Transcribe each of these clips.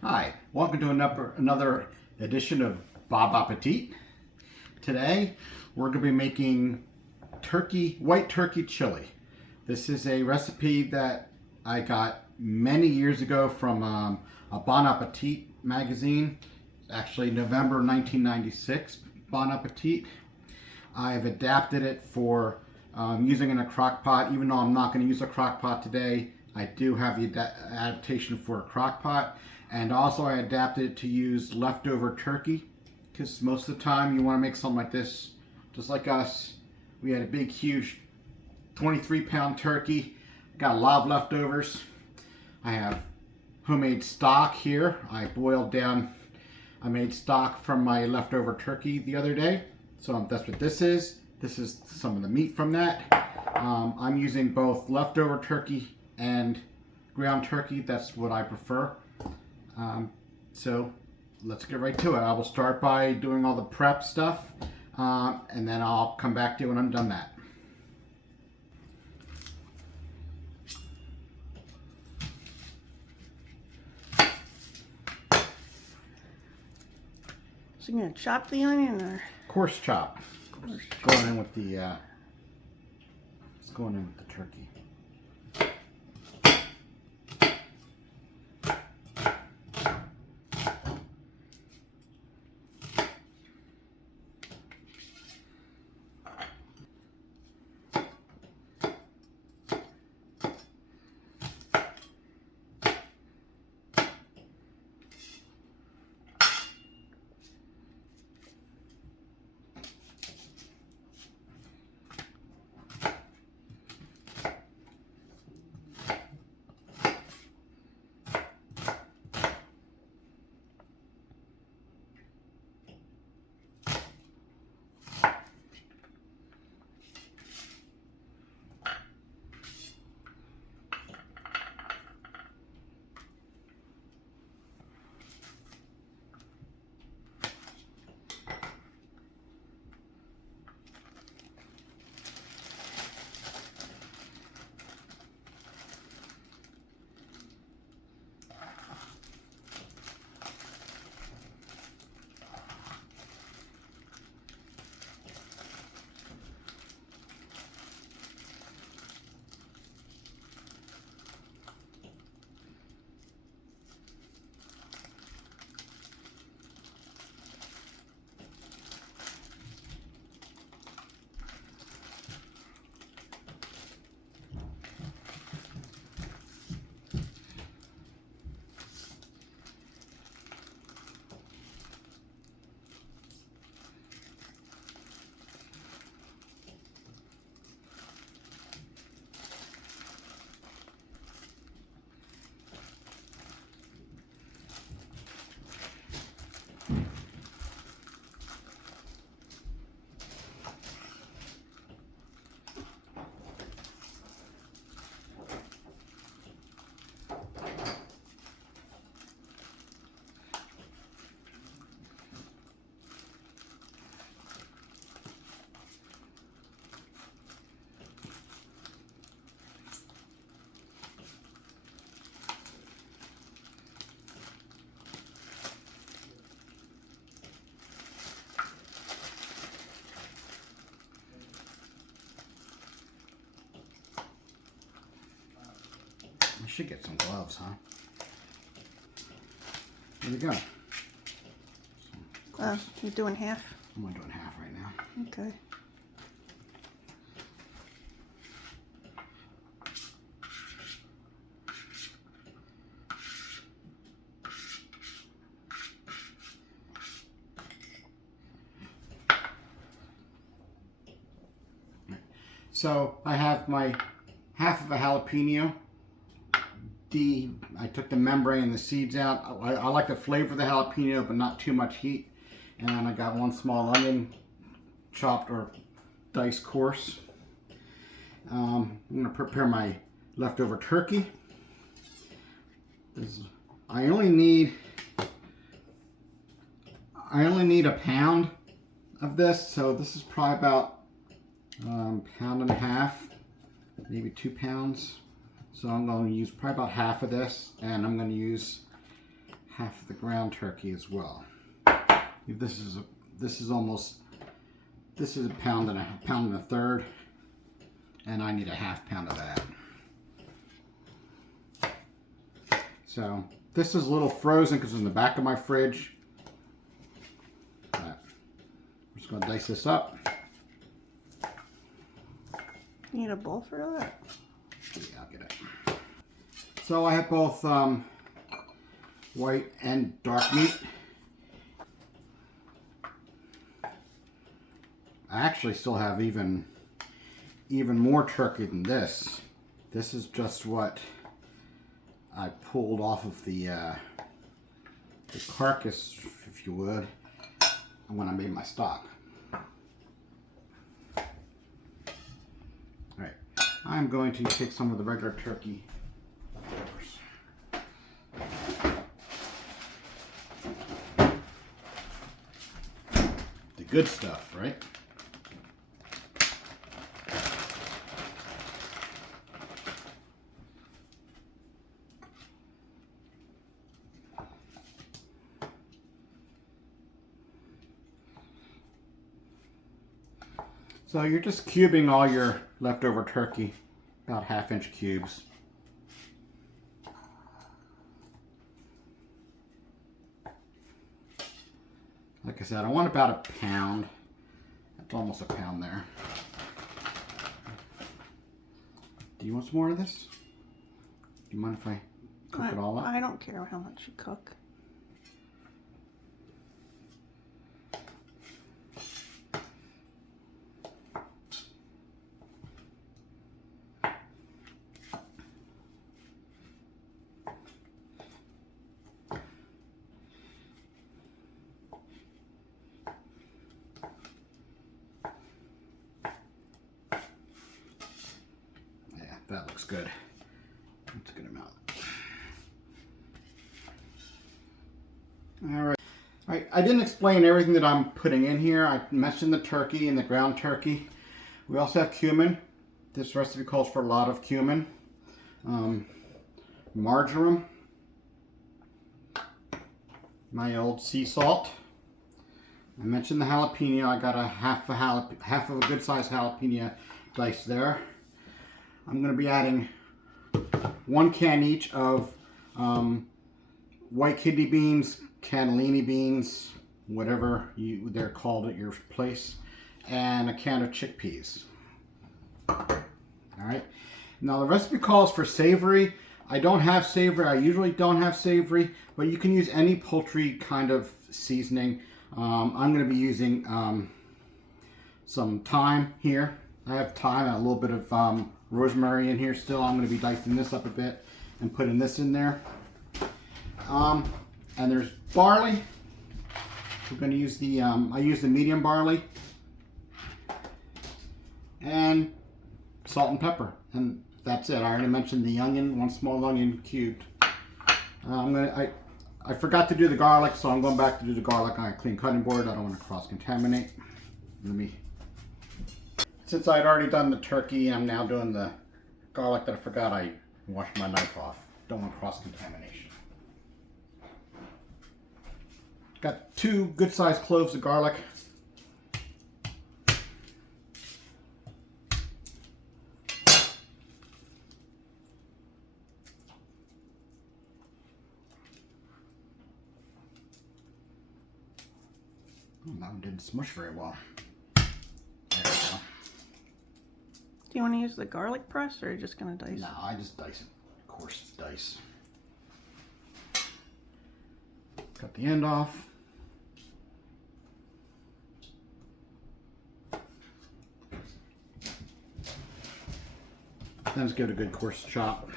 Hi, welcome to another edition of Bon Appetit. Today we're going to be making white turkey chili. This is a recipe that I got many years ago from a Bon Appetit magazine, actually November 1996, Bon Appetit. I've adapted it for using in a crock pot. Even though I'm not going to use a crock pot today, I do have the adaptation for a crock pot. And also I adapted it to use leftover turkey, because most of the time you want to make something like this, just like us. We had a big, huge 23-pound turkey. Got a lot of leftovers. I have homemade stock here. I made stock from my leftover turkey the other day. So that's what this is. This is some of the meat from that. I'm using both leftover turkey and ground turkey. That's what I prefer. So let's get right to it. I will start by doing all the prep stuff, and then I'll come back to you when I'm done that. So you're gonna chop the onion, or Coarse chop. Going in with the turkey. I should get some gloves, huh? There we go. you're doing half? I'm only doing half right now. Okay. So I have my half of a jalapeno. I took the membrane and the seeds out. I like to flavor the jalapeno, but not too much heat. And I got one small onion, chopped or diced coarse. I'm gonna prepare my leftover turkey. I only need a pound of this, so this is probably about pound and a half, maybe 2 pounds. So I'm going to use probably about half of this, and I'm going to use half of the ground turkey as well. This is a pound and a third, and I need a half pound of that. So this is a little frozen because it's in the back of my fridge. I'm just going to dice this up. You need a bowl for that? Yeah, I'll get it. So I have both white and dark meat. I actually still have even more turkey than this. This is just what I pulled off of the carcass, if you would, when I made my stock. Alright, I'm going to take some of the regular turkey first. The good stuff, right? So you're just cubing all your leftover turkey, about 1/2 inch cubes. Like I said, I want about a pound. That's almost a pound there. Do you want some more of this? Do you mind if I cook it all up? I don't care how much you cook. That looks good. That's a good amount. All right. I didn't explain everything that I'm putting in here. I mentioned the turkey and the ground turkey. We also have cumin. This recipe calls for a lot of cumin. Marjoram. My old sea salt. I mentioned the jalapeno. I got half of a good sized jalapeno diced there. I'm going to be adding 1 can each of white kidney beans, cannellini beans, whatever they're called at your place, and a can of chickpeas. All right. Now the recipe calls for savory. I don't have savory. I usually don't have savory, but you can use any poultry kind of seasoning. I'm going to be using some thyme here. I have thyme and a little bit of rosemary in here still. I'm going to be dicing this up a bit and putting this in there. And there's barley. We're going to use the, I use the medium barley. And salt and pepper. And that's it. I already mentioned the onion, 1 small onion cubed. I forgot to do the garlic, so I'm going back to do the garlic on a clean cutting board. I don't want to cross-contaminate. Since I'd already done the turkey, I'm now doing the garlic that I forgot I washed my knife off. Don't want cross-contamination. Got 2 good-sized cloves of garlic. That one didn't smush very well. There we go. Do you want to use the garlic press, or are you just going to dice? No, I just dice it. Coarse dice. Cut the end off. Then just give it a good coarse chop.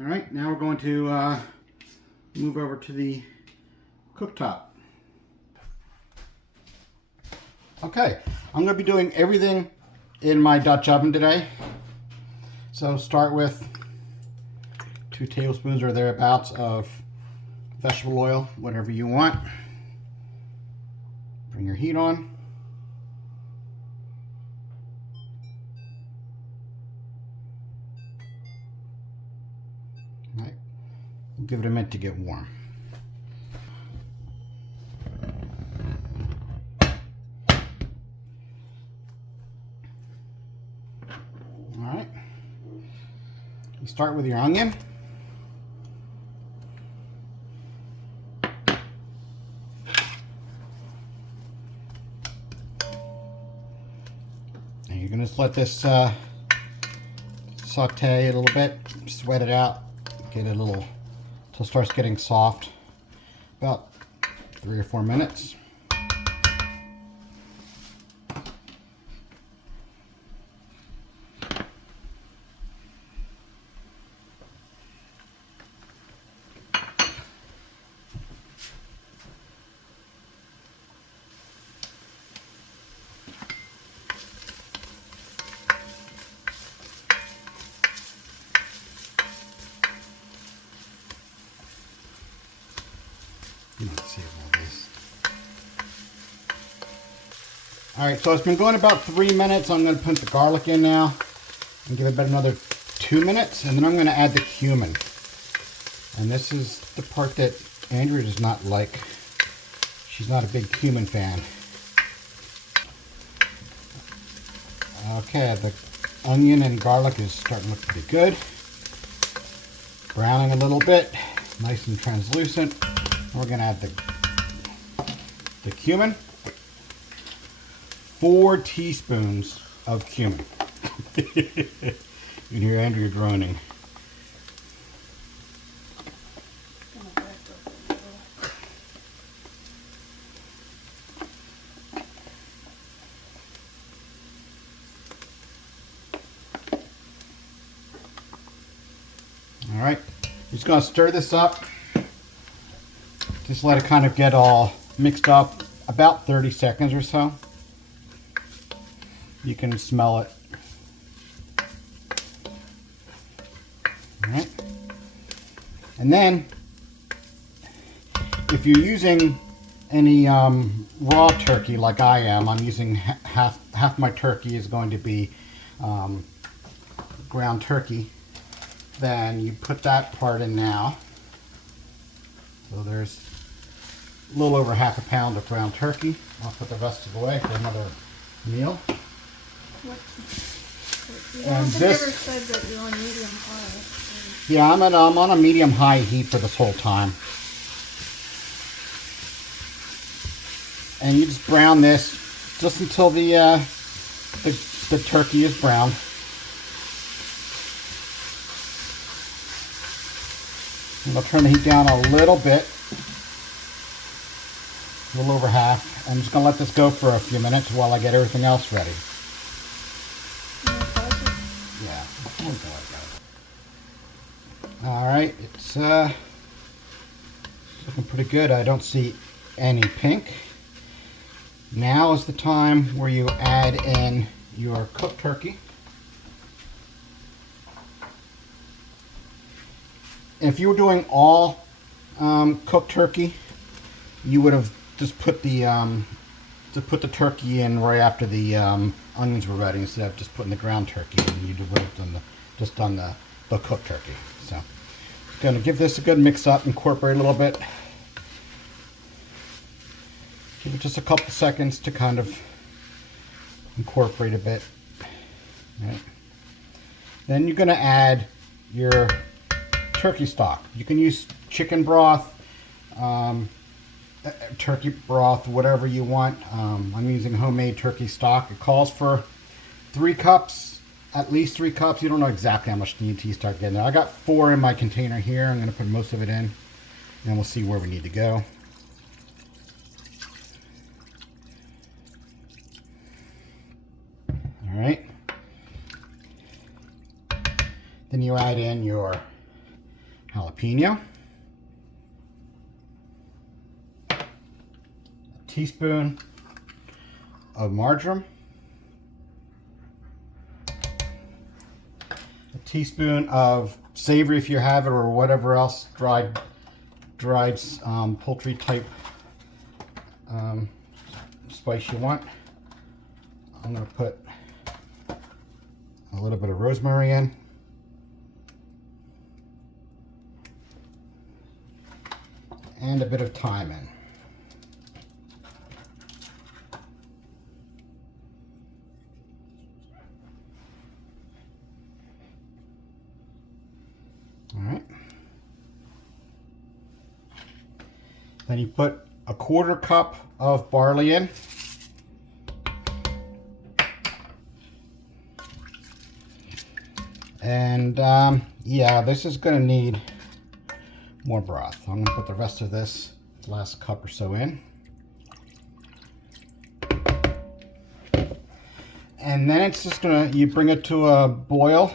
All right, now we're going to move over to the cooktop. Okay, I'm going to be doing everything in my Dutch oven today. So start with 2 tablespoons or thereabouts of vegetable oil, whatever you want. Bring your heat on. All right. Give it a minute to get warm. All right. You start with your onion. And you're going to just let this saute a little bit, sweat it out, get it a little till it starts getting soft. About 3 or 4 minutes. Let's see all this. All right, so it's been going about 3 minutes. I'm going to put the garlic in now and give it about another 2 minutes, and then I'm going to add the cumin. And this is the part that Andrea does not like. She's not a big cumin fan. Okay, the onion and garlic is starting to look pretty good. Browning a little bit, nice and translucent. We're going to add the cumin. 4 teaspoons of cumin. You can hear Andrea droning. All right, just going to stir this up. Just let it kind of get all mixed up, about 30 seconds or so. You can smell it. All right. And then, if you're using any raw turkey like I am, I'm using half my turkey is going to be ground turkey. Then you put that part in now. So there's a little over half a pound of ground turkey. I'll put the rest of it away for another meal. And this, never said that you're on medium high. Yeah, I'm on a medium high heat for this whole time. And you just brown this just until the turkey is brown. And I'll turn the heat down a little bit. A little over half. I'm just going to let this go for a few minutes while I get everything else ready. Yeah, we'll go like that. Alright, it's looking pretty good. I don't see any pink. Now is the time where you add in your cooked turkey. If you were doing all cooked turkey, you would have just put the turkey in right after the onions were ready instead of just putting the ground turkey in. You would have done the cooked turkey. So, going to give this a good mix up, incorporate a little bit. Give it just a couple seconds to kind of incorporate a bit. Right. Then you're going to add your turkey stock. You can use chicken broth, turkey broth, whatever you want. I'm using homemade turkey stock. It calls for 3 cups, at least 3 cups. You don't know exactly how much you need to start getting there. I got 4 in my container here. I'm going to put most of it in, and we'll see where we need to go. All right. Then you add in your jalapeno, a teaspoon of marjoram, a teaspoon of savory if you have it, or whatever else dried poultry type spice you want. I'm going to put a little bit of rosemary in. And a bit of thyme in. All right. Then you put a 1/4 cup of barley in. And yeah, this is going to need more broth. I'm going to put the rest of this last cup or so in. And then it's just going to, you bring it to a boil.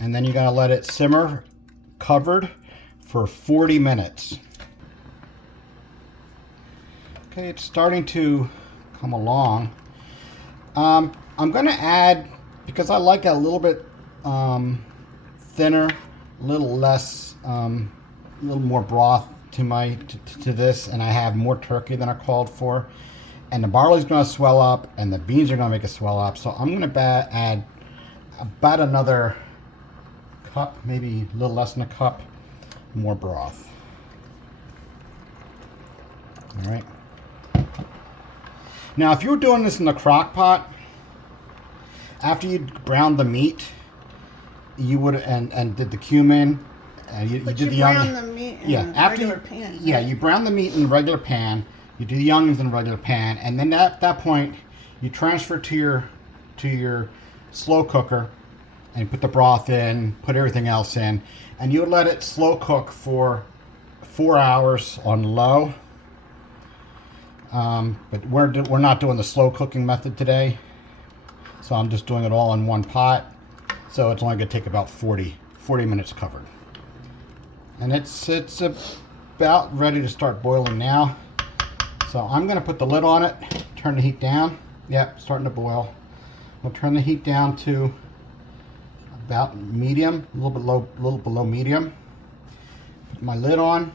And then you got to let it simmer covered for 40 minutes. Okay, it's starting to come along. I'm going to add, because I like it a little bit thinner, a little less, a little more broth to this, and I have more turkey than I called for. And the barley's going to swell up, and the beans are going to make it swell up. So I'm going to add about another cup, maybe a little less than a cup, more broth. All right. Now, if you were doing this in the crock pot, after you browned the meat, you would and did the cumin, you did the onion. Brown the meat in a regular pan. Yeah, you brown the meat in a regular pan. You do the onions in a regular pan, and then at that point, you transfer to your slow cooker, and you put the broth in, put everything else in, and you would let it slow cook for 4 hours on low. But we're not doing the slow cooking method today, so I'm just doing it all in one pot. So it's only going to take about 40 minutes covered, and it's about ready to start boiling now. So I'm going to put the lid on it, turn the heat down. Yep, starting to boil. We'll turn the heat down to about medium, a little below medium. Put my lid on.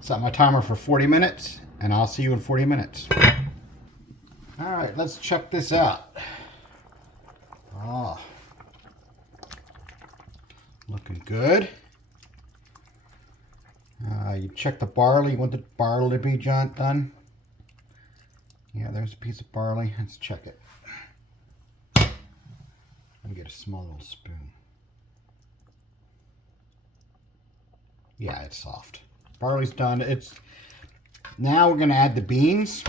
Set my timer for 40 minutes, and I'll see you in 40 minutes. All right, let's check this out. Oh, looking good. You check the barley. You want the barley to be done? Yeah, there's a piece of barley. Let's check it. Let me get a small little spoon. Yeah, it's soft. Barley's done. Now we're going to add the beans.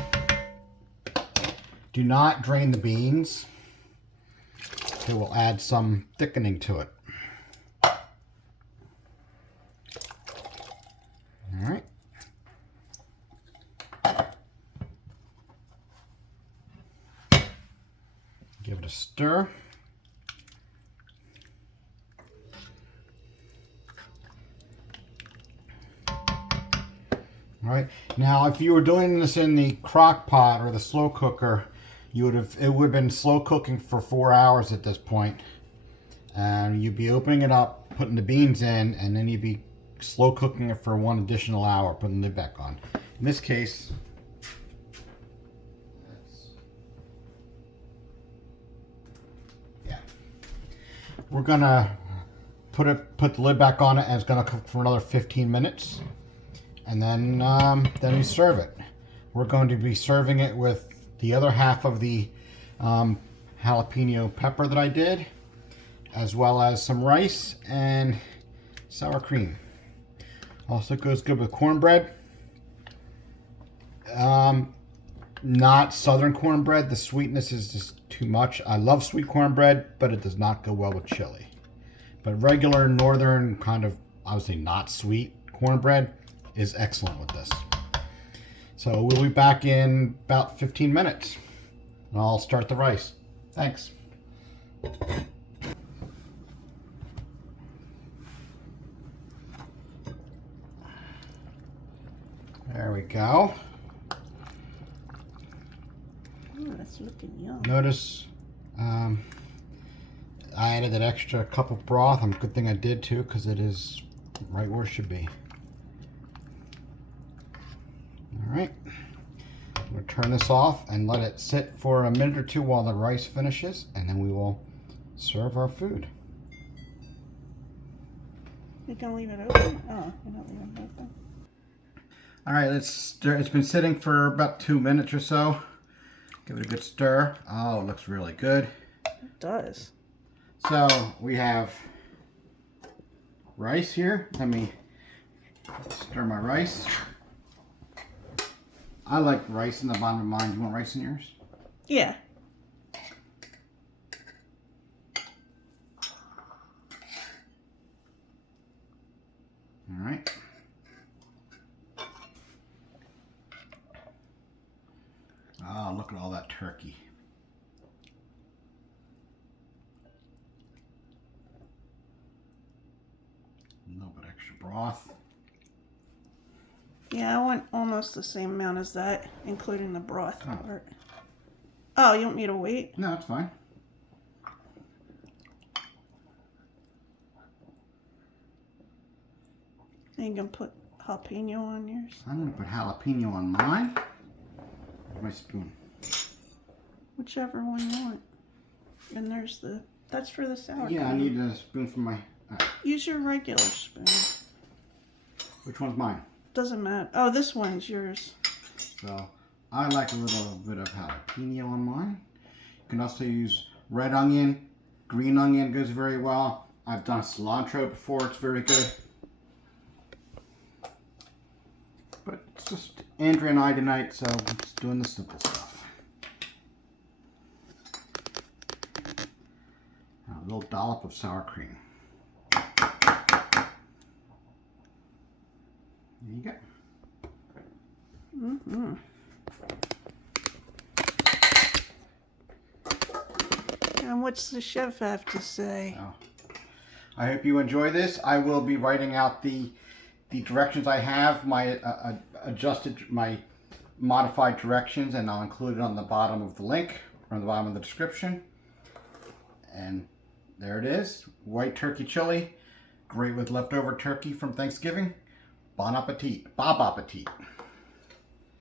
Do not drain the beans. It will add some thickening to it. All right. Give it a stir. All right. Now, if you were doing this in the crock pot or the slow cooker, it would have been slow cooking for 4 hours at this point. And you'd be opening it up, putting the beans in, and then you'd be slow cooking it for 1 additional hour, putting the lid back on. In this case, yeah, we're gonna put the lid back on it, and it's gonna cook for another 15 minutes, and then you serve it. We're going to be serving it with the other half of the jalapeno pepper that I did, as well as some rice and sour cream. Also goes good with cornbread. Not southern cornbread. The sweetness is just too much. I love sweet cornbread, but it does not go well with chili. But regular northern kind of, I would say not sweet cornbread is excellent with this. So we'll be back in about 15 minutes. And I'll start the rice. Thanks. There we go. Ooh, that's looking yum. Notice I added an extra cup of broth. Good thing I did too, because it is right where it should be. All right. I'm going to turn this off and let it sit for a minute or two while the rice finishes, and then we will serve our food. You can leave it open? Oh, you're not leaving it open. All right, let's stir. It's been sitting for about 2 minutes or so. Give it a good stir. Oh, it looks really good. It does. So we have rice here. Let me stir my rice. I like rice in the bottom of mine. Do you want rice in yours? Yeah. All right. Oh, look at all that turkey. A little bit extra broth. Yeah, I want almost the same amount as that, including the broth part. Oh, you want me to wait? No, it's fine. And you can put jalapeno on yours. I'm going to put jalapeno on mine. My spoon. Whichever one you want. And there's that's for the sour cream. Yeah, I need a spoon for my... Use your regular spoon. Which one's mine? Doesn't matter. Oh, this one's yours. So, I like a little bit of jalapeno on mine. You can also use red onion. Green onion goes very well. I've done cilantro before. It's very good. But it's just Andrea and I tonight, so I'm just doing the simple stuff. A little dollop of sour cream. There you go. Mm-hmm. And what's the chef have to say? Oh. I hope you enjoy this. I will be writing out the directions I have, my my modified directions, and I'll include it on the bottom of the link or on the bottom of the description. And there it is, white turkey chili, great with leftover turkey from Thanksgiving. Bon appetit. Bob appetit.